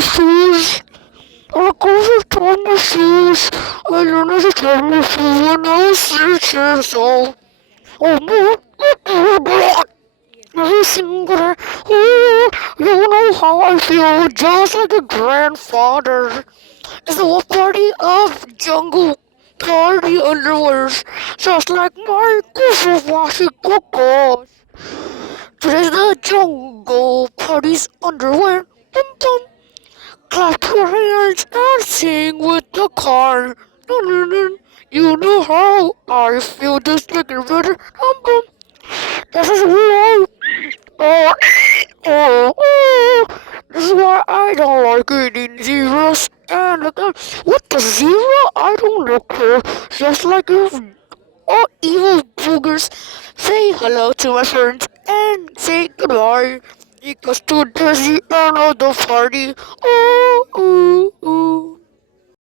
shoes. I go to turn my shoes. I learned how to turn my shoes when I was 6 years old. Oh, no. Every single oh, you know how I feel, just like a grandfather. It's the party of jungle party underwears, just like my dishwashing cocos. Today's the jungle party's underwear. Dum dum. Clap your hands and sing with the car. Dun, dun, dun. You know how I feel, just like a brother. Dum dum. This is why. Oh, this is why I don't like eating zeros. And again, what the zero? I don't look for. Just like you, all evil boogers. Say hello to my friends and say goodbye. Because today's the end of the party. Ooh, ooh, ooh.